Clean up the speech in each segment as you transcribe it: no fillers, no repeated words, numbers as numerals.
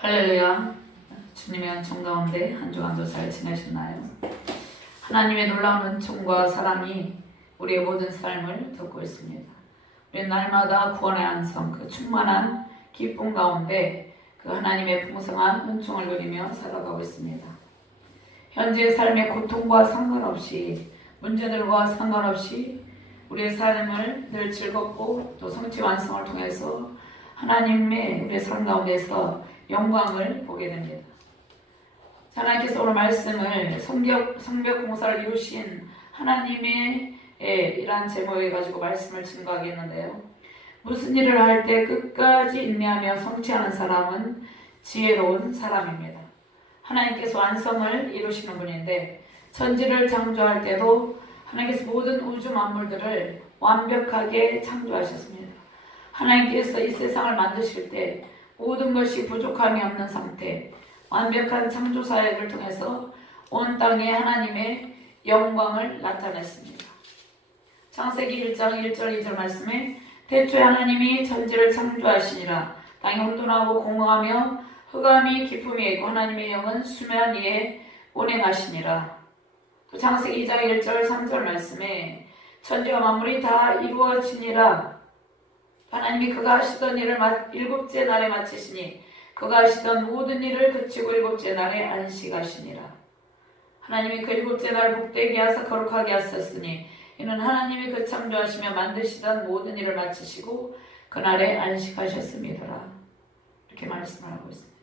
할렐루야. 주님의 은총 가운데 한 주간도 잘 지내셨나요? 하나님의 놀라운 은총과 사랑이 우리의 모든 삶을 덮고 있습니다. 우리는 날마다 구원의 안성, 그 충만한 기쁨 가운데 그 하나님의 풍성한 은총을 누리며 살아가고 있습니다. 현재의 삶의 고통과 상관없이, 문제들과 상관없이 우리의 삶을 늘 즐겁고 또 성취 완성을 통해서 하나님의 우리의 삶 가운데서 영광을 보게 됩니다. 하나님께서 오늘 말씀을 성벽 공사를 이루신 하나님의 이러한 제목을 가지고 말씀을 증거하겠는데요. 무슨 일을 할 때 끝까지 인내하며 성취하는 사람은 지혜로운 사람입니다. 하나님께서 완성을 이루시는 분인데, 천지를 창조할 때도 하나님께서 모든 우주 만물들을 완벽하게 창조하셨습니다. 하나님께서 이 세상을 만드실 때 모든 것이 부족함이 없는 상태, 완벽한 창조 사역을 통해서 온 땅에 하나님의 영광을 나타냈습니다. 창세기 1장 1절 2절 말씀에 태초에 하나님이 천지를 창조하시니라. 땅이 혼돈하고 공허하며 흑암이 깊음이 있고 하나님의 영은 수면 위에 운행하시니라. 또 창세기 2장 1절 3절 말씀에 천지와 만물이 다 이루어지니라. 하나님이 그가 하시던 일을 일곱째 날에 마치시니 그가 하시던 모든 일을 그치고 일곱째 날에 안식하시니라. 하나님이 그 일곱째 날을 복되게 하사 거룩하게 하셨으니 이는 하나님이 그 창조하시며 만드시던 모든 일을 마치시고 그날에 안식하셨음이더라. 이렇게 말씀을 하고 있습니다.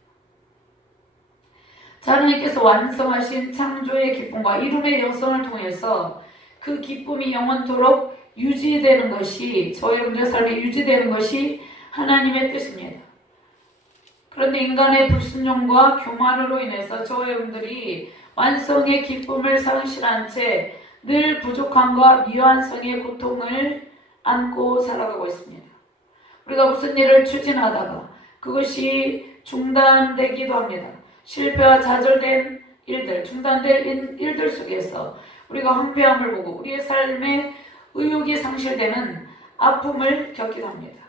하나님께서 완성하신 창조의 기쁨과 이룸의 여성을 통해서 그 기쁨이 영원토록 유지되는 것이, 저의 여러분들의 삶에 유지되는 것이 하나님의 뜻입니다. 그런데 인간의 불순종과 교만으로 인해서 저의 여러분들이 완성의 기쁨을 상실한 채 늘 부족함과 미완성의 고통을 안고 살아가고 있습니다. 우리가 무슨 일을 추진하다가 그것이 중단되기도 합니다. 실패와 좌절된 일들, 중단된 일들 속에서 우리가 황폐함을 보고 우리의 삶에 의욕이 상실되는 아픔을 겪기도 합니다.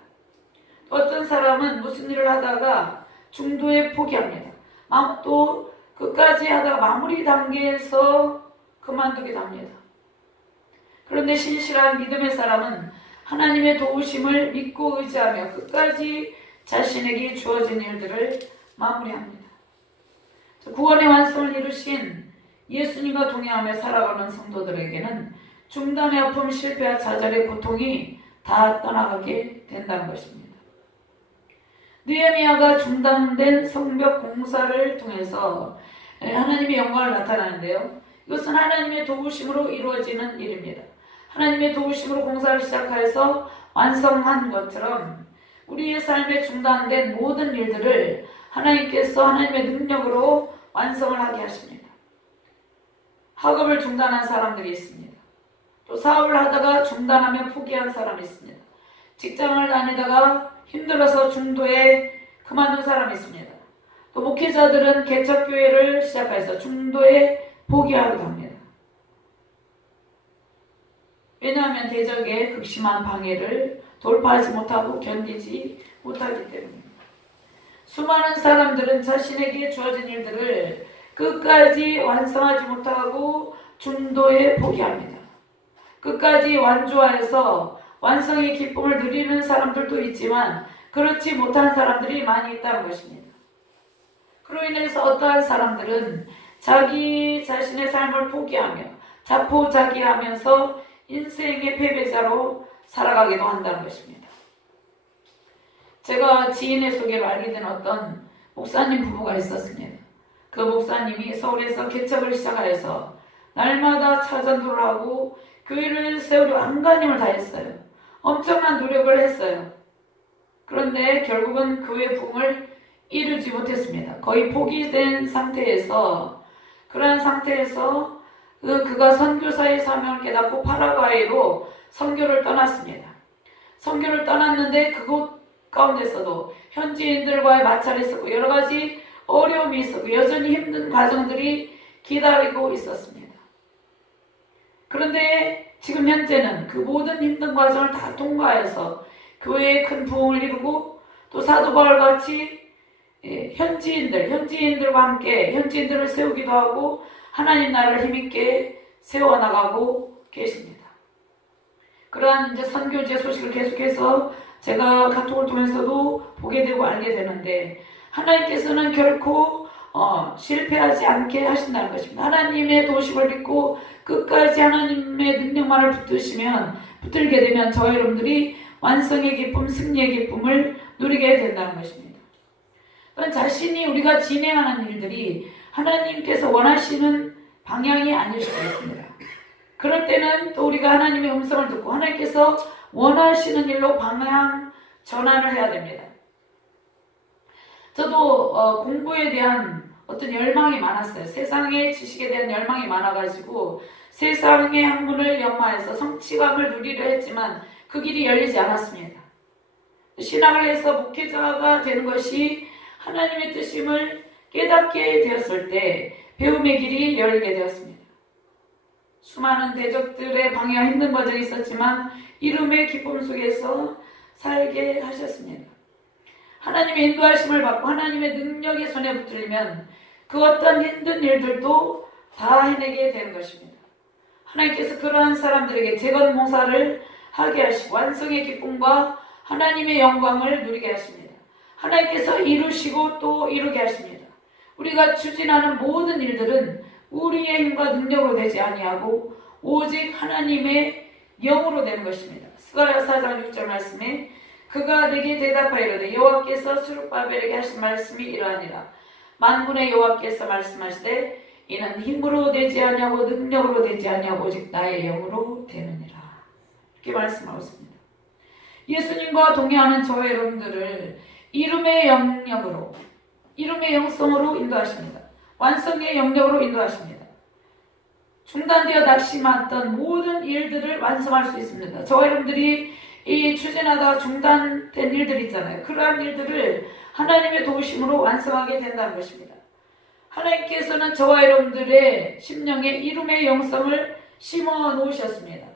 어떤 사람은 무슨 일을 하다가 중도에 포기합니다. 또 끝까지 하다가 마무리 단계에서 그만두기도 합니다. 그런데 신실한 믿음의 사람은 하나님의 도우심을 믿고 의지하며 끝까지 자신에게 주어진 일들을 마무리합니다. 구원의 완성을 이루신 예수님과 동행하며 살아가는 성도들에게는 중단의 아픔, 실패와 좌절의 고통이 다 떠나가게 된다는 것입니다. 느헤미야가 중단된 성벽 공사를 통해서 하나님의 영광을 나타나는데요. 이것은 하나님의 도우심으로 이루어지는 일입니다. 하나님의 도우심으로 공사를 시작해서 완성한 것처럼 우리의 삶에 중단된 모든 일들을 하나님께서 하나님의 능력으로 완성을 하게 하십니다. 학업을 중단한 사람들이 있습니다. 또 사업을 하다가 중단하며 포기한 사람이 있습니다. 직장을 다니다가 힘들어서 중도에 그만둔 사람이 있습니다. 또 목회자들은 개척교회를 시작해서 중도에 포기하기도 합니다. 왜냐하면 대적의 극심한 방해를 돌파하지 못하고 견디지 못하기 때문입니다. 수많은 사람들은 자신에게 주어진 일들을 끝까지 완성하지 못하고 중도에 포기합니다. 끝까지 완주하여서 완성의 기쁨을 누리는 사람들도 있지만 그렇지 못한 사람들이 많이 있다는 것입니다. 그로 인해서 어떠한 사람들은 자기 자신의 삶을 포기하며 자포자기하면서 인생의 패배자로 살아가기도 한다는 것입니다. 제가 지인의 소개로 알게 된 어떤 목사님 부부가 있었습니다. 그 목사님이 서울에서 개척을 시작하여서 날마다 차전도를 하고 교회를 세우려 안간힘을 다했어요. 엄청난 노력을 했어요. 그런데 결국은 교회 부흥을 이루지 못했습니다. 거의 포기된 상태에서, 그러한 상태에서 그가 선교사의 사명을 깨닫고 파라과이로 선교를 떠났습니다. 선교를 떠났는데 그곳 가운데서도 현지인들과의 마찰이 있었고 여러 가지 어려움이 있었고 여전히 힘든 과정들이 기다리고 있었습니다. 그런데 지금 현재는 그 모든 힘든 과정을 다 통과해서 교회의 큰 부흥을 이루고 또 사도 바울같이 현지인들과 함께 현지인들을 세우기도 하고 하나님 나라를 힘있게 세워나가고 계십니다. 그러한 이제 선교지의 소식을 계속해서 제가 카톡을 통해서도 보게 되고 알게 되는데, 하나님께서는 결코 실패하지 않게 하신다는 것입니다. 하나님의 도우심을 믿고 끝까지 하나님의 능력만을 붙들게 되면 저와 여러분들이 완성의 기쁨, 승리의 기쁨을 누리게 된다는 것입니다. 또한 자신이 우리가 진행하는 일들이 하나님께서 원하시는 방향이 아닐 수도 있습니다. 그럴 때는 또 우리가 하나님의 음성을 듣고 하나님께서 원하시는 일로 방향 전환을 해야 됩니다. 저도 공부에 대한 어떤 열망이 많았어요. 세상의 지식에 대한 열망이 많아가지고 세상의 학문을 연마해서 성취감을 누리려 했지만 그 길이 열리지 않았습니다. 신학을 해서 목회자가 되는 것이 하나님의 뜻임을 깨닫게 되었을 때 배움의 길이 열리게 되었습니다. 수많은 대적들의 방해와 힘든 과정이 있었지만 이름의 기쁨 속에서 살게 하셨습니다. 하나님의 인도하심을 받고 하나님의 능력의 손에 붙들리면 그 어떤 힘든 일들도 다 해내게 되는 것입니다. 하나님께서 그러한 사람들에게 재건 봉사를 하게 하시고 완성의 기쁨과 하나님의 영광을 누리게 하십니다. 하나님께서 이루시고 또 이루게 하십니다. 우리가 추진하는 모든 일들은 우리의 힘과 능력으로 되지 아니하고 오직 하나님의 영으로 되는 것입니다. 스가랴 4장 6절 말씀에 그가 내게 대답하이르되 여호와께서 스룹바벨에게 하신 말씀이 이러하니라. 만군의 여호와께서 말씀하시되 이는 힘으로 되지 아니하고 능력으로 되지 아니하고 오직 나의 영으로 되느니라. 이렇게 말씀하고 있습니다. 예수님과 동행하는 저와 여러분들을 이름의 영역으로, 이름의 영성으로 인도하십니다. 완성의 영역으로 인도하십니다. 중단되어 낙심했던 모든 일들을 완성할 수 있습니다. 저와 여러분들이 이 추진하다가 중단된 일들 있잖아요. 그러한 일들을 하나님의 도우심으로 완성하게 된다는 것입니다. 하나님께서는 저와 여러분들의 심령에 이름의 영성을 심어 놓으셨습니다.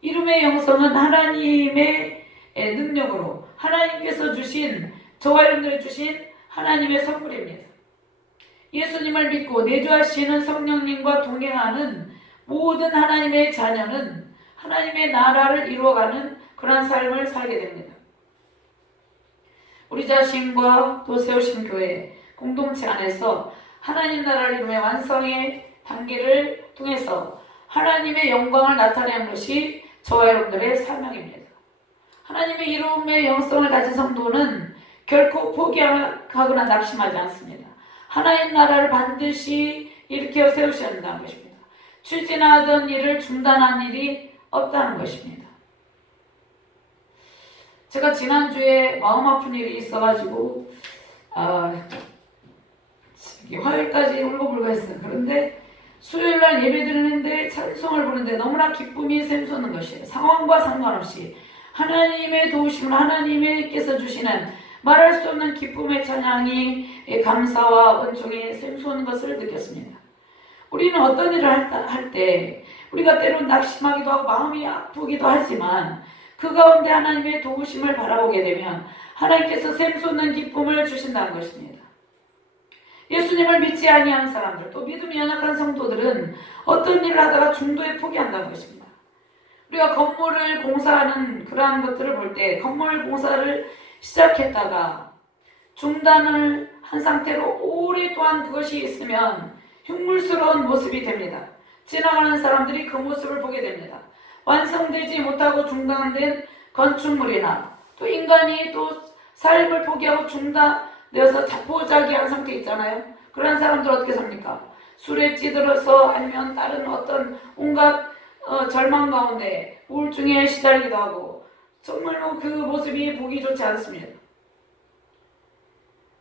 이름의 영성은 하나님의 능력으로 하나님께서 주신, 저와 여러분들이 주신 하나님의 선물입니다. 예수님을 믿고 내주하시는 성령님과 동행하는 모든 하나님의 자녀는 하나님의 나라를 이루어가는 그런 삶을 살게 됩니다. 우리 자신과 또 세우신 교회 공동체 안에서 하나님 나라를 이루며 완성의 단계를 통해서 하나님의 영광을 나타내는 것이 저와 여러분들의 사명입니다. 하나님의 이름의 영성을 가진 성도는 결코 포기하거나 낙심하지 않습니다. 하나님 나라를 반드시 일으켜 세우셔야 한다는 것입니다. 추진하던 일을 중단한 일이 없다는 것입니다. 제가 지난주에 마음 아픈 일이 있어가지고 화요일까지 울고불고 했어요. 그런데 수요일날 예배 드리는데 찬송을 부르는데 너무나 기쁨이 샘솟는 것이에요. 상황과 상관없이 하나님의 도우심을 하나님께서 주시는 말할 수 없는 기쁨의 찬양이 감사와 은총이 샘솟는 것을 느꼈습니다. 우리는 어떤 일을 할 때 우리가 때로는 낙심하기도 하고 마음이 아프기도 하지만 그 가운데 하나님의 도우심을 바라보게 되면 하나님께서 샘솟는 기쁨을 주신다는 것입니다. 예수님을 믿지 아니하는 사람들, 또 믿음이 연약한 성도들은 어떤 일을 하다가 중도에 포기한다는 것입니다. 우리가 건물을 공사하는 그러한 것들을 볼 때 건물 공사를 시작했다가 중단을 한 상태로 오랫동안 그것이 있으면 흉물스러운 모습이 됩니다. 지나가는 사람들이 그 모습을 보게 됩니다. 완성되지 못하고 중단된 건축물이나 또 인간이 또 삶을 포기하고 중단되어서 자포자기한 상태 있잖아요. 그런 사람들 어떻게 삽니까? 술에 찌들어서 아니면 다른 어떤 온갖 절망 가운데 우울증에 시달리기도 하고 정말로 그 모습이 보기 좋지 않습니다.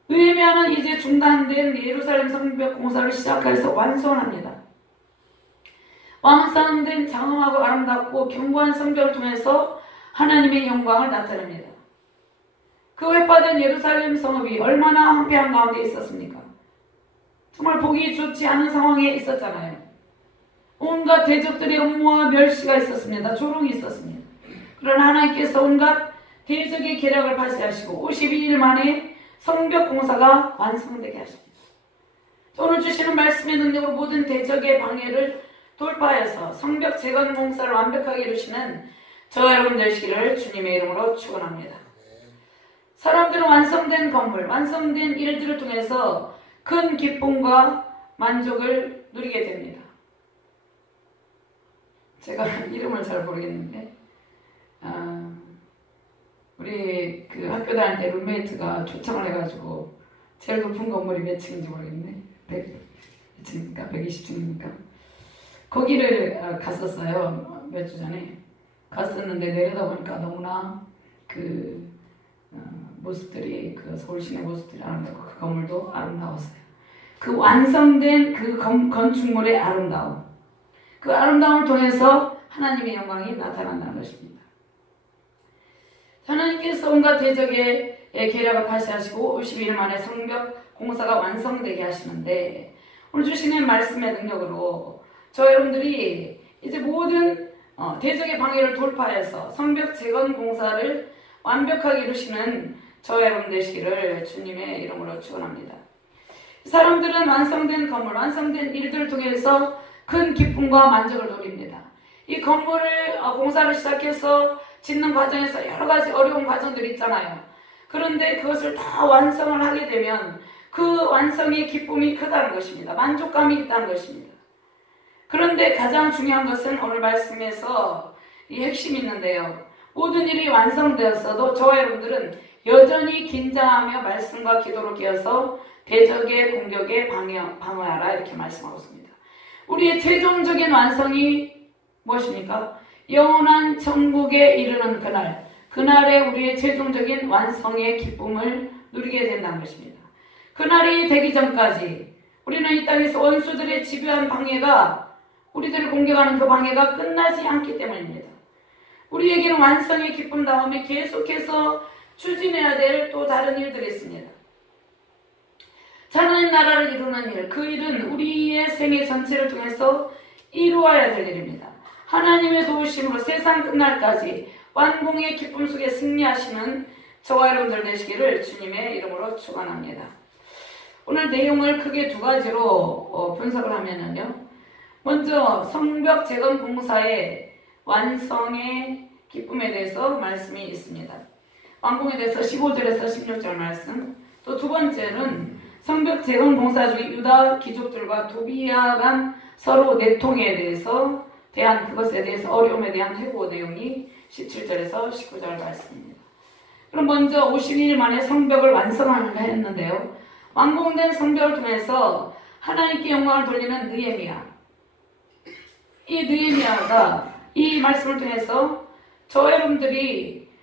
느헤미야는 이제 중단된 예루살렘 성벽 공사를 시작해서 완성합니다. 완성된 장엄하고 아름답고 견고한 성벽을 통해서 하나님의 영광을 나타냅니다. 그 회파된 예루살렘 성읍이 얼마나 황폐한 가운데 있었습니까? 정말 보기 좋지 않은 상황에 있었잖아요. 온갖 대적들의 음모와 멸시가 있었습니다. 조롱이 있었습니다. 그러나 하나님께서 온갖 대적의 계략을 발휘하시고 52일 만에 성벽 공사가 완성되게 하십니다. 오늘 주시는 말씀의 능력으로 모든 대적의 방해를 돌파해서 성벽 재건 공사를 완벽하게 이루시는 저와 여러분 되시기를 주님의 이름으로 축원합니다. 사람들은 완성된 건물, 완성된 일들을 통해서 큰 기쁨과 만족을 누리게 됩니다. 제가 이름을 잘 모르겠는데 우리 그 학교 다닐 때 룸메이트가 초청을 해가지고 제일 높은 건물이 몇 층인지 모르겠네. 100층입니까? 120층입니까? 거기를 갔었어요. 몇 주 전에 갔었는데 내려다보니까 너무나 그 모습들이, 그 서울 시내 모습들이 아름답고 그 건물도 아름다웠어요. 그 완성된 그 건축물의 아름다움, 그 아름다움을 통해서 하나님의 영광이 나타난다는 것입니다. 하나님께서 온갖 대적의 계략을 파시하시고 52일 만에 성벽 공사가 완성되게 하시는데, 오늘 주시는 말씀의 능력으로 저 여러분들이 이제 모든 대적의 방해를 돌파해서 성벽 재건 공사를 완벽하게 이루시는 저 여러분 되시기를 주님의 이름으로 축원합니다. 사람들은 완성된 건물, 완성된 일들을 통해서 큰 기쁨과 만족을 누립니다. 이 건물을 공사를 시작해서 짓는 과정에서 여러 가지 어려운 과정들이 있잖아요. 그런데 그것을 다 완성을 하게 되면 그 완성의 기쁨이 크다는 것입니다. 만족감이 있다는 것입니다. 그런데 가장 중요한 것은 오늘 말씀에서 이 핵심이 있는데요. 모든 일이 완성되었어도 저와 여러분들은 여전히 긴장하며 말씀과 기도로 깨어서 대적의 공격에 방어하라, 이렇게 말씀하고 있습니다. 우리의 최종적인 완성이 무엇입니까? 영원한 천국에 이르는 그날에 우리의 최종적인 완성의 기쁨을 누리게 된다는 것입니다. 그날이 되기 전까지 우리는 이 땅에서 원수들의 집요한 방해가, 우리들을 공격하는 그 방해가 끝나지 않기 때문입니다. 우리에게는 완성의 기쁨 다음에 계속해서 추진해야 될 또 다른 일들이 있습니다. 하나님 나라를 이루는 일, 그 일은 우리의 생애 전체를 통해서 이루어야 될 일입니다. 하나님의 도우심으로 세상 끝날까지 완공의 기쁨 속에 승리하시는 저와 여러분들 되시기를 주님의 이름으로 축원합니다. 오늘 내용을 크게 두 가지로 분석을 하면요. 먼저 성벽 재건 공사의 완성의 기쁨에 대해서 말씀이 있습니다. 완공에 대해서 15절에서 16절 말씀. 또 두 번째는 성벽 재건 공사 중에 유다 귀족들과 도비아 간 서로 내통에 대한 그것에 대해서 어려움에 대한 회고 내용이 17절에서 19절 말씀입니다. 그럼 먼저 52일 만에 성벽을 완성하려 했는데요. 완공된 성벽을 통해서 하나님께 영광을 돌리는 느헤미야. 이 느헤미야가 이 말씀을 통해서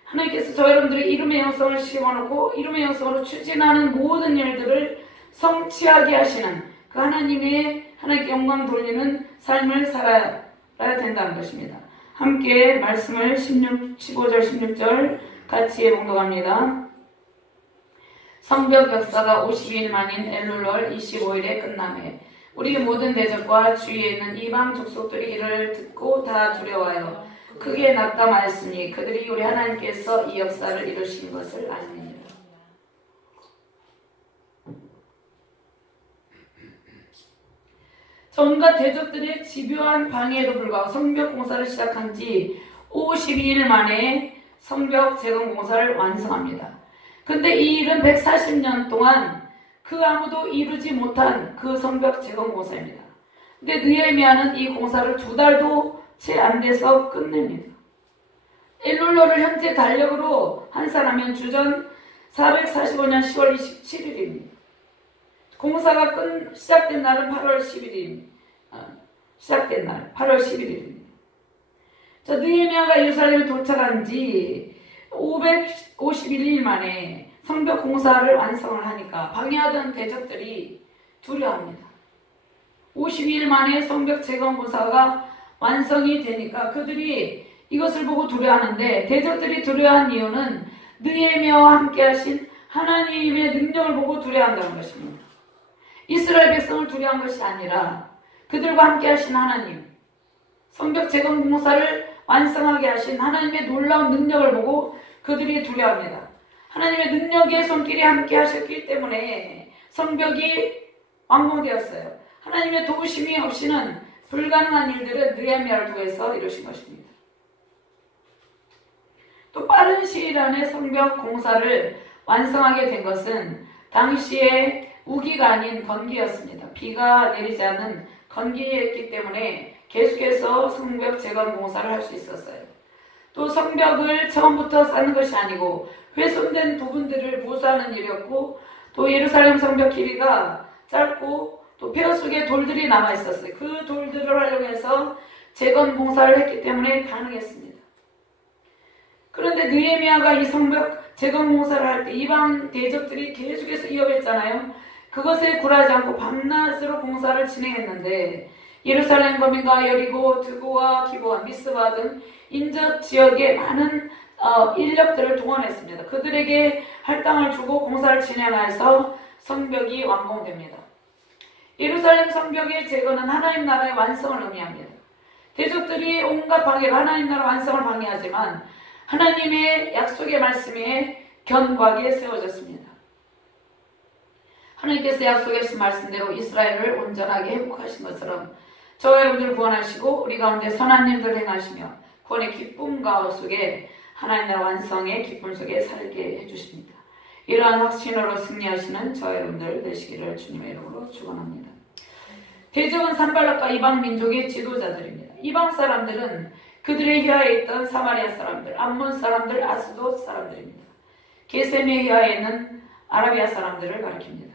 하나님께서 저 여러분들이 이름의 영성을 심어놓고 이름의 영성으로 추진하는 모든 일들을 성취하게 하시는 그 하나님께 영광 돌리는 삶을 살아야 된다는 것입니다. 함께 말씀을 15절 16절 같이 봉독합니다. 성벽 역사가 52일 만인 엘룰월 25일에 끝나매 우리 모든 대적과 주위에 있는 이방 족속들이 이를 듣고 다 두려워하여 크게 낙담하였으니 그들이 우리 하나님께서 이 역사를 이루신 것을 아니니라. 온갖 대적들의 집요한 방해에도 불구하고 성벽 공사를 시작한 지 52일 만에 성벽 재건 공사를 완성합니다. 근데 이 일은 140년 동안 그 아무도 이루지 못한 그 성벽 재건 공사입니다. 근데 느헤미야는 이 공사를 2달도 채 안 돼서 끝냅니다. 엘룰러를 현재 달력으로 환산하면 주전 445년 10월 27일입니다. 공사가 시작된 날은 8월 10일입니다. 시작된 날 8월 11일입니다. 느헤미야가 예루살렘에 도착한 지 551일 만에 성벽 공사를 완성을 하니까 방해하던 대적들이 두려워합니다. 52일 만에 성벽 재건 공사가 완성이 되니까 그들이 이것을 보고 두려워하는데, 대적들이 두려워한 이유는 느헤미야와 함께 하신 하나님의 능력을 보고 두려워한다는 것입니다. 이스라엘 백성을 두려워한 것이 아니라 그들과 함께 하신 하나님, 성벽 재건 공사를 완성하게 하신 하나님의 놀라운 능력을 보고 그들이 두려워합니다. 하나님의 능력의 손길이 함께 하셨기 때문에 성벽이 완공되었어요. 하나님의 도우심이 없이는 불가능한 일들을 느헤미야를 통해서 이루신 것입니다. 또 빠른 시일 안에 성벽 공사를 완성하게 된 것은 당시에 우기가 아닌 건기였습니다. 비가 내리지 않는 건기였기 때문에 계속해서 성벽 재건 공사를 할 수 있었어요. 또 성벽을 처음부터 쌓는 것이 아니고 훼손된 부분들을 보수하는 일이었고, 또 예루살렘 성벽 길이가 짧고 또 폐허 속에 돌들이 남아 있었어요. 그 돌들을 활용해서 재건 공사를 했기 때문에 가능했습니다. 그런데 느헤미야가 이 성벽 재건 공사를 할 때 이방 대적들이 계속해서 위협했잖아요. 그것에 굴하지 않고 밤낮으로 공사를 진행했는데 예루살렘 거민과 여리고, 드고와 기브온, 미스바 등 인접 지역에 많은 인력들을 동원했습니다. 그들에게 할당을 주고 공사를 진행해서 성벽이 완공됩니다. 예루살렘 성벽의 재건은 하나님 나라의 완성을 의미합니다. 대적들이 온갖 방해로 하나님 나라 완성을 방해하지만 하나님의 약속의 말씀에 견고하게 세워졌습니다. 하나님께서 약속하신 말씀대로 이스라엘을 온전하게 회복하신 것처럼 저와 여러분들을 구원하시고 우리 가운데 선한 일들을 행하시며 구원의 기쁨 속에 하나님 나라 완성의 기쁨 속에 살게 해주십니다. 이러한 확신으로 승리하시는 저와 여러분들 되시기를 주님의 이름으로 축원합니다. 대적은 산발락과 이방 민족의 지도자들입니다. 이방 사람들은 그들의 휘하에 있던 사마리아 사람들, 암몬 사람들, 아스돗 사람들입니다. 게셈의 휘하에 있는 아라비아 사람들을 가리킵니다.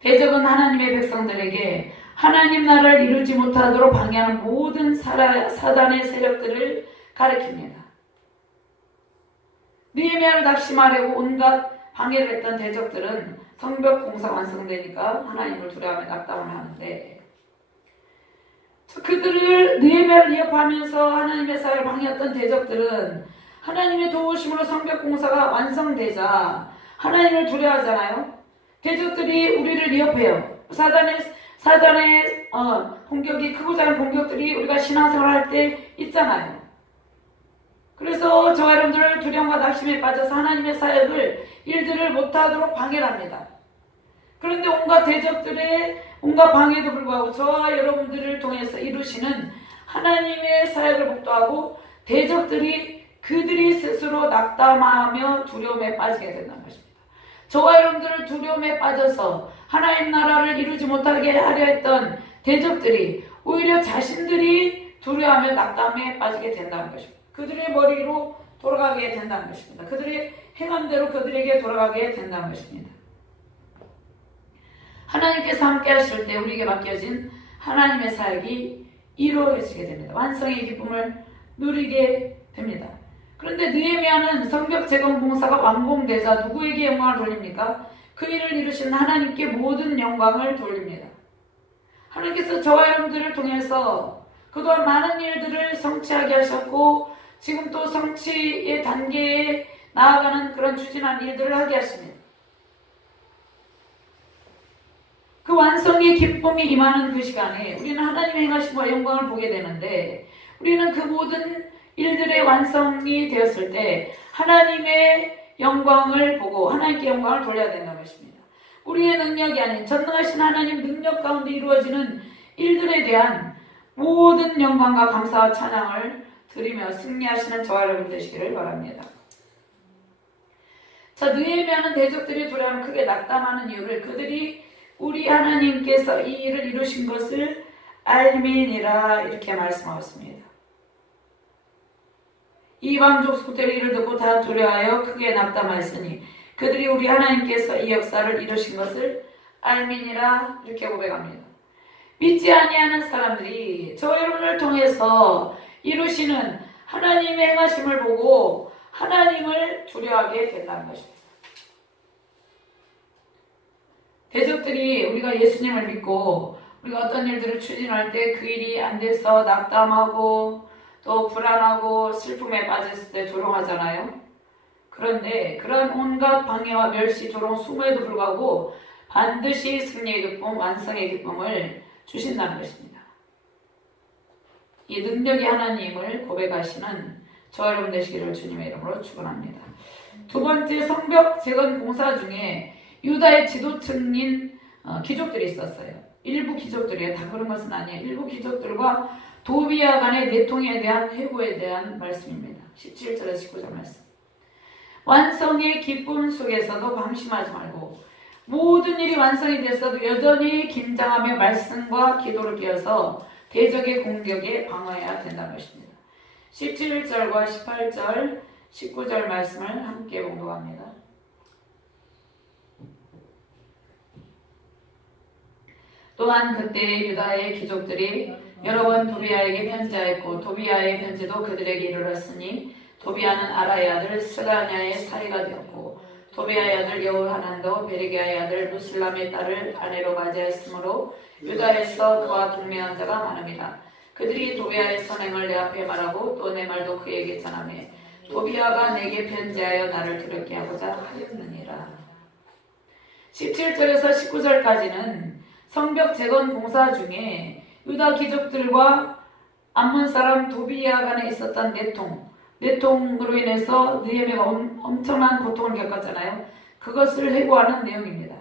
대적은 하나님의 백성들에게 하나님 나라를 이루지 못하도록 방해하는 모든 사단의 세력들을 가리킵니다. 느헤미야를 낙심하려고 온갖 방해를 했던 대적들은 성벽 공사 완성되니까 하나님을 두려워하며 낙담을 하는데, 그들을 느헤미야를 위협하면서 하나님의 사역을 방해했던 대적들은 하나님의 도우심으로 성벽 공사가 완성되자 하나님을 두려워하잖아요. 대적들이 우리를 위협해요. 사단의 공격이, 크고 작은 공격들이 우리가 신앙생활 할 때 있잖아요. 그래서 저와 여러분들 두려움과 낙심에 빠져서 하나님의 사역을, 일들을 못하도록 방해를 합니다. 그런데 온갖 대적들의 온갖 방해도 불구하고 저와 여러분들을 통해서 이루시는 하나님의 사역을 목도하고 대적들이 그들이 스스로 낙담하며 두려움에 빠지게 된다는 것입니다. 저와 여러분들을 두려움에 빠져서 하나님 나라를 이루지 못하게 하려 했던 대적들이 오히려 자신들이 두려워하며 낙담에 빠지게 된다는 것입니다. 그들의 머리로 돌아가게 된다는 것입니다. 그들의 행함대로 그들에게 돌아가게 된다는 것입니다. 하나님께서 함께 하실 때 우리에게 맡겨진 하나님의 사역이 이루어지게 됩니다. 완성의 기쁨을 누리게 됩니다. 그런데 느헤미야는 성벽 재건 공사가 완공되자 누구에게 영광을 돌립니까? 그 일을 이루신 하나님께 모든 영광을 돌립니다. 하나님께서 저와 여러분들을 통해서 그동안 많은 일들을 성취하게 하셨고 지금 또 성취의 단계에 나아가는 그런 추진한 일들을 하게 하십니다. 그 완성의 기쁨이 임하는 그 시간에 우리는 하나님의 행하심과 영광을 보게 되는데, 우리는 그 모든 일들의 완성이 되었을 때 하나님의 영광을 보고 하나님께 영광을 돌려야 된다는 것입니다. 우리의 능력이 아닌 전능하신 하나님 능력 가운데 이루어지는 일들에 대한 모든 영광과 감사와 찬양을 드리며 승리하시는 저와 여러분 되시기를 바랍니다. 자, 느헤미야는 대적들이 두려움을 크게 낙담하는 이유를 그들이 우리 하나님께서 이 일을 이루신 것을 알미니라 이렇게 말씀하셨습니다. 이방족 속들의 일을 듣고 다 두려워하여 크게 낙담하였으니 그들이 우리 하나님께서 이 역사를 이루신 것을 알미니라 이렇게 고백합니다. 믿지 아니하는 사람들이 저 여러분을 통해서 이루시는 하나님의 행하심을 보고 하나님을 두려워하게 된다는 것입니다. 대적들이 우리가 예수님을 믿고 우리가 어떤 일들을 추진할 때 그 일이 안 돼서 낙담하고 또 불안하고 슬픔에 빠졌을 때 조롱하잖아요. 그런데 그런 온갖 방해와 멸시, 조롱, 수모에도 불구하고 반드시 승리의 기쁨, 완성의 기쁨을 주신다는 것입니다. 이 능력의 하나님을 고백하시는 저와 여러분 되시기를 주님의 이름으로 축원합니다. 두 번째 성벽 재건 공사 중에 유다의 지도층인 귀족들이 있었어요. 일부 귀족들이에요. 다 그런 것은 아니에요. 일부 귀족들과 도비아 간의 내통에 대한 회고에 대한 말씀입니다. 17절에서 19절 말씀. 완성의 기쁨 속에서도 방심하지 말고 모든 일이 완성이 됐어도 여전히 긴장하며 말씀과 기도를 끼어서 대적의 공격에 방어해야 된다는 것입니다. 17절과 18절, 19절 말씀을 함께 봉독합니다. 또한 그때 유다의 귀족들이 여러 번 도비아에게 편지하였고 도비아의 편지도 그들에게 이르렀으니 도비아는 아라의 아들 스가냐의 사이가 되었고 도비아의 아들 여호하난도 베레기야의 아들 무슬람의 딸을 아내로 맞이하였으므로 유다에서 그와 동맹한 자가 많음이라. 그들이 도비아의 선행을 내 앞에 말하고 또 내 말도 그에게 전하며 도비아가 내게 편지하여 나를 두렵게 하고자 하였느니라. 17절에서 19절까지는 성벽 재건 공사 중에 유다 귀족들과 암몬 사람 도비아 간에 있었던 내통으로 인해서 느헤미야가 엄청난 고통을 겪었잖아요. 그것을 회고하는 내용입니다.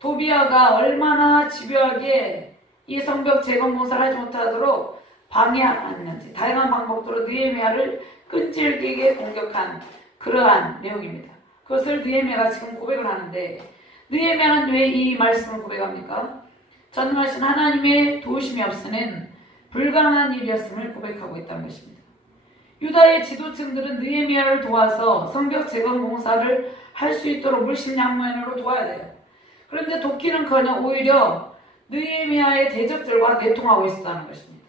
도비아가 얼마나 집요하게 이 성벽 재건 공사를 하지 못하도록 방해하는지 다양한 방법으로 느헤미야를 끈질기게 공격한 그러한 내용입니다. 그것을 느헤미야가 지금 고백을 하는데 느헤미야는 왜 이 말씀을 고백합니까? 전능하신 하나님의 도우심이 없으면 불가능한 일이었음을 고백하고 있다는 것입니다. 유다의 지도층들은 느헤미야를 도와서 성벽 재건 공사를 할 수 있도록 물심양면으로 도와야 돼요. 그런데 돕기는커녕 오히려 느헤미야의 대적들과 내통하고 있었다는 것입니다.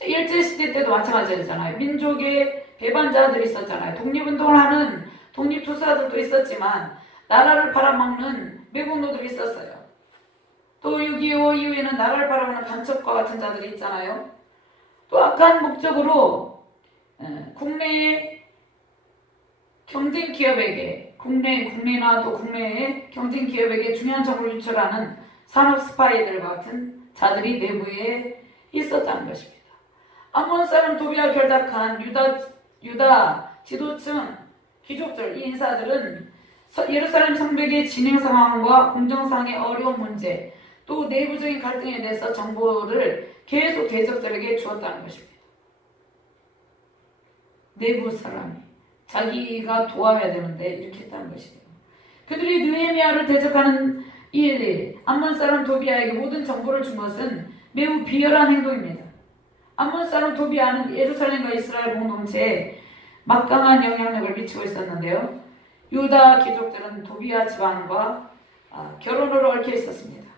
일제시대 때도 마찬가지였잖아요. 민족의 배반자들이 있었잖아요. 독립운동을 하는 독립투사들도 있었지만 나라를 팔아먹는 매국노들이 있었어요. 또 6.25 이후에는 나라를 팔아먹는 간첩과 같은 자들이 있잖아요. 또 악한 목적으로 국내의 경쟁 기업에게 국내나 또 국내의 경쟁 기업에게 중요한 정보를 유출하는 산업 스파이들 같은 자들이 내부에 있었다는 것입니다. 암몬 사람 도비아 결탁한 유다 지도층 귀족들 이 인사들은 예루살렘 성벽의 진행 상황과 공정상의 어려운 문제 또 내부적인 갈등에 대해서 정보를 계속 대적들에게 주었다는 것입니다. 내부 사람이 자기가 도와야 되는데 이렇게 했다는 것이에요. 그들이 느헤미야를 대적하는 이 암몬 사람 도비아에게 모든 정보를 준 것은 매우 비열한 행동입니다. 암몬 사람 도비아는 예루살렘과 이스라엘 공동체에 막강한 영향력을 미치고 있었는데요. 유다 귀족들은 도비아 집안과 결혼으로 얽혀 있었습니다.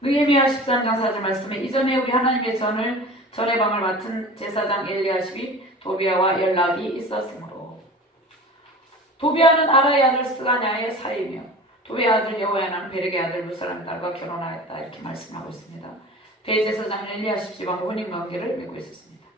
느헤미야 13장 4절 말씀에 이전에 우리 하나님의 전의 방을 맡은 제사장 엘리야십이 도비아와 연락이 있었으므로 도비아는 아라의 아들 스가냐의 사이며 도비아 아들 여호야나는 베레기야 아들 무슬람 딸과 결혼하였다 이렇게 말씀하고 있습니다. 대제사장 엘리야십 집안과 혼인관계를 맺고 있었습니다.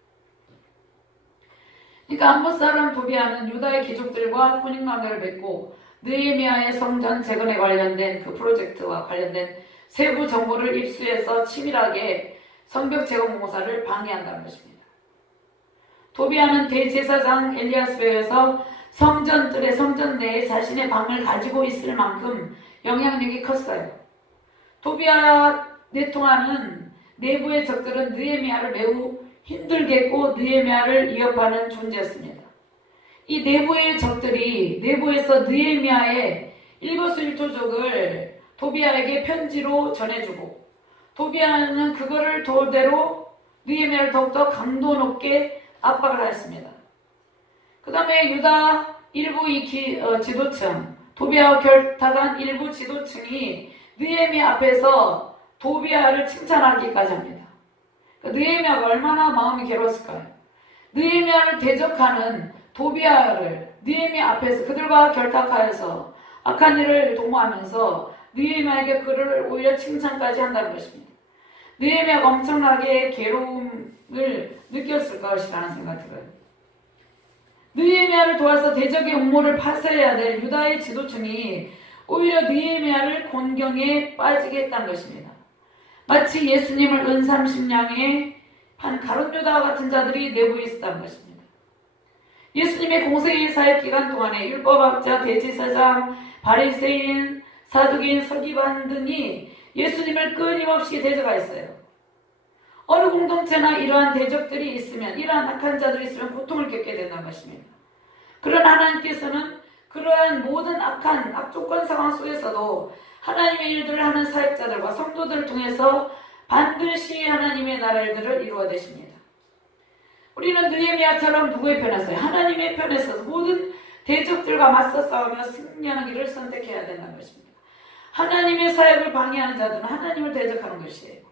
그러니까 암몬 사람 도비아는 유다의 귀족들과 혼인관계를 맺고 느헤미야의 성전 재건에 관련된 그 프로젝트와 관련된 세부 정보를 입수해서 치밀하게 성벽 재건 공사를 방해한다는 것입니다. 도비아는 대제사장 엘리야십에 의해서 성전 내에 자신의 방을 가지고 있을 만큼 영향력이 컸어요. 도비아 내통하는 내부의 적들은 느헤미야를 매우 힘들게 했고 느헤미야를 위협하는 존재였습니다. 이 내부의 적들이 내부에서 느헤미야의 일거수일투족을 도비아에게 편지로 전해주고 도비아는 그거를 토대로 느헤미야를 더욱더 강도 높게 압박을 하였습니다. 그 다음에 유다 일부 지도층 도비아와 결탁한 일부 지도층이 느헤미야 앞에서 도비아를 칭찬하기까지 합니다. 느헤미야가 얼마나 마음이 괴로웠을까요? 느헤미야를 대적하는 도비아를 느헤미야 앞에서 그들과 결탁하여서 악한 일을 도모하면서 느헤미야에게 그를 오히려 칭찬까지 한다는 것입니다. 느헤미야가 엄청나게 괴로움을 느꼈을 것이라는 생각이 들어요. 느헤미야를 도와서 대적의 음모를 파쇄해야 될 유다의 지도층이 오히려 느헤미야를 곤경에 빠지게 했다는 것입니다. 마치 예수님을 은 30냥에 판 가룟 유다와 같은 자들이 내부에 있었다는 것입니다. 예수님의 공생의 사역 기간 동안에 율법학자, 대제사장, 바리새인, 사두개인, 서기관 등이 예수님을 끊임없이 대적하였어요. 어느 공동체나 이러한 대적들이 있으면, 이러한 악한 자들이 있으면 고통을 겪게 된다는 것입니다. 그러나 하나님께서는 그러한 모든 악한 악조건 상황 속에서도 하나님의 일들을 하는 사역자들과 성도들을 통해서 반드시 하나님의 나라 일들을 이루어내십니다. 우리는 느헤미야처럼 누구의 편에 서요? 하나님의 편에 서서 모든 대적들과 맞서 싸우며 승리하는 길을 선택해야 된다는 것입니다. 하나님의 사역을 방해하는 자들은 하나님을 대적하는 것이에요.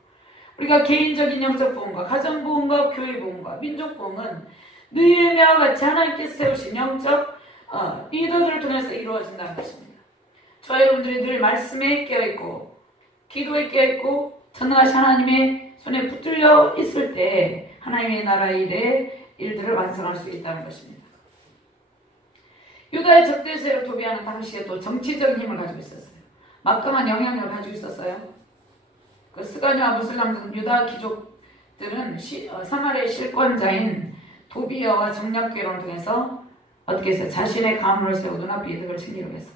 우리가 개인적인 영적 부흥과 가정 부흥과 교회 부흥과 민족 부흥은 느헤미야와 같이 하나님께서 세우신 영적 리더들을 통해서 이루어진다는 것입니다. 저와 여러분들이 늘 말씀에 깨어있고 기도에 깨어있고 전능하신 하나님의 손에 붙들려 있을 때 하나님의 나라 일의 일들을 완성할 수 있다는 것입니다. 유다의 적대 세력 도비아는 당시에 또 정치적인 힘을 가지고 있었어요. 막강한 영향력을 가지고 있었어요. 그 스가냐와 무슬람 등 유다 귀족들은 사마리아의 실권자인 도비아와 정략 결혼을 통해서 어떻게 해서 자신의 가문을 세우고 눈앞에 이득을 챙기려고 했어요.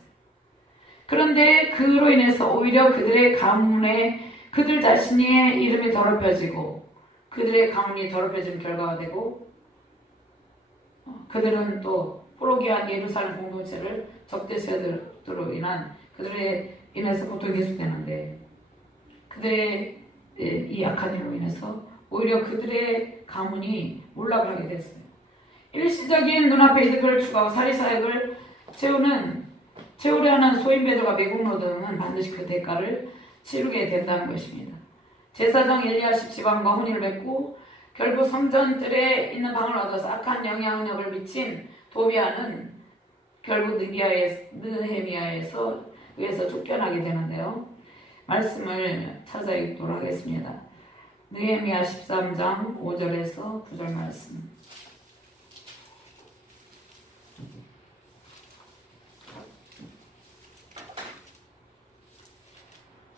그런데 그로 인해서 오히려 그들의 가문에 그들 자신의 이름이 더럽혀지고 그들의 가문이 더럽혀진 결과가 되고 그들은 또 포로기한 예루살렘 공동체를 적대 세력으로 인한 그들에 인해서 고통이 계속되는데 그들의 이 악한 일로 인해서 오히려 그들의 가문이 몰락을 하게 됐어요. 일시적인 눈앞의 이득을 추구하고 사리사욕을 채우려 하는 소인배들과 매국노 등은 반드시 그 대가를 치르게 된다는 것입니다. 제사장 엘리야십 지방과 혼인을 맺고 결국 성전들에 있는 방을 얻어서 악한 영향력을 미친 도비아는 결국 느헤미야에서 의해서 쫓겨나게 되는데요. 말씀을 찾아 읽도록 하겠습니다. 느헤미야 13장 5절에서 9절 말씀.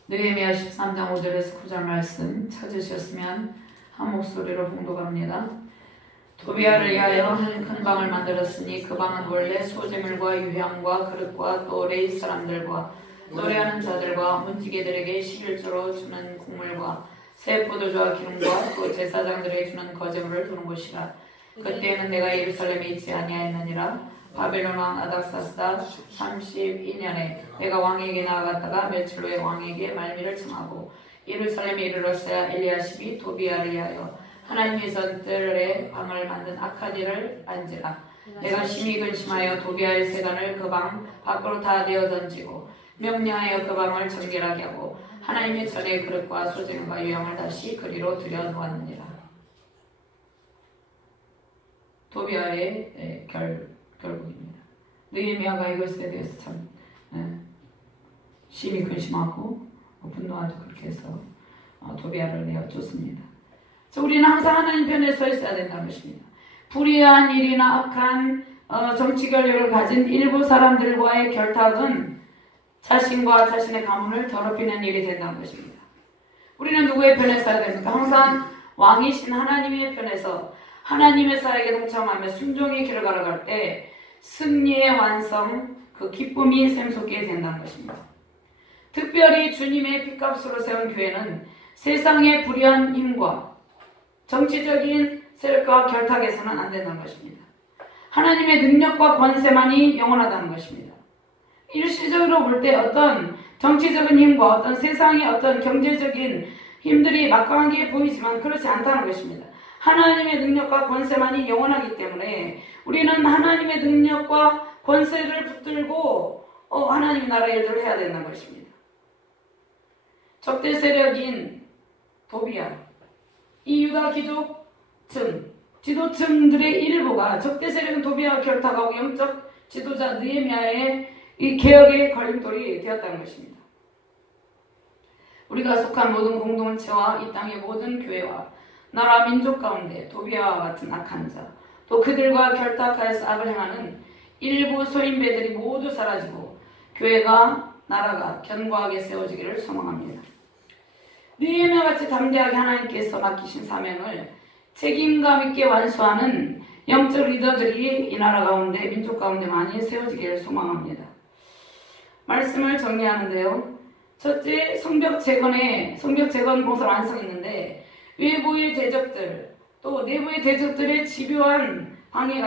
느헤미야 13장 5절에서 9절 말씀 찾으셨으면 한 목소리로 봉독합니다. 도비아를 위하여 한 큰 방을 만들었으니 그 방은 원래 소재물과 유향과 그릇과 또 레이 사람들과 노래하는 자들과 문지기들에게 11조로 주는 곡물과 새 포도주와 기름과 또 제사장들에게 주는 거제물을 두는 곳이라. 그때에는 내가 예루살렘에 있지 아니하였느니라. 바벨론 왕 아닥사스다 32년에 내가 왕에게 나아갔다가 며칠 후에 왕에게 말미를 청하고 예루살렘에 이르렀어야 엘리야십이 도비아를 위하여 하나님의 전들의 방을 만든 악한 일을 안지라. 내가 심히 근심하여 도비아의 세간을 그 방 밖으로 다 내어 던지고 명령하여 그 방을 정결하게 하고 하나님의 전의 그릇과 소재물과 유향을 다시 그리로 들여 놓았느니라. 도비아의 결국입니다. 느헤미야가 이것에 대해서 참 심히 근심하고 분노하도 그렇게 해서 도비아를 내어 쫓습니다. 우리는 항상 하나님 편에 서 있어야 된다는 것입니다. 불의한 일이나 악한 정치 결력을 가진 일부 사람들과의 결탁은 자신과 자신의 가문을 더럽히는 일이 된다는 것입니다. 우리는 누구의 편에 서야 됩니까? 항상 왕이신 하나님의 편에서 하나님의 사역에 동참하며 순종의 길을 걸어갈 때 승리의 완성, 그 기쁨이 샘솟게 된다는 것입니다. 특별히 주님의 핏값으로 세운 교회는 세상의 불의한 힘과 정치적인 세력과 결탁해서는 안 된다는 것입니다. 하나님의 능력과 권세만이 영원하다는 것입니다. 일시적으로 볼 때 어떤 정치적인 힘과 어떤 세상의 어떤 경제적인 힘들이 막강하게 보이지만 그렇지 않다는 것입니다. 하나님의 능력과 권세만이 영원하기 때문에 우리는 하나님의 능력과 권세를 붙들고 하나님 나라의 일들을 해야 된다는 것입니다. 적대 세력인 도비아, 이 유다 귀족층, 지도층들의 일부가 적대 세력인 도비아와 결탁하고 영적 지도자 느헤미야의 이 개혁의 걸림돌이 되었다는 것입니다. 우리가 속한 모든 공동체와 이 땅의 모든 교회와 나라 민족 가운데 도비아와 같은 악한 자, 또 그들과 결탁하여서 악을 행하는 일부 소인배들이 모두 사라지고 교회가 나라가 견고하게 세워지기를 소망합니다. 느헤미야 같이 담대하게 하나님께서 맡기신 사명을 책임감 있게 완수하는 영적 리더들이 이 나라 가운데 민족 가운데 많이 세워지기를 소망합니다. 말씀을 정리하는데요. 첫째, 성벽 재건 공사 완성했는데 외부의 대적들 또 내부의 대적들의 집요한 방해가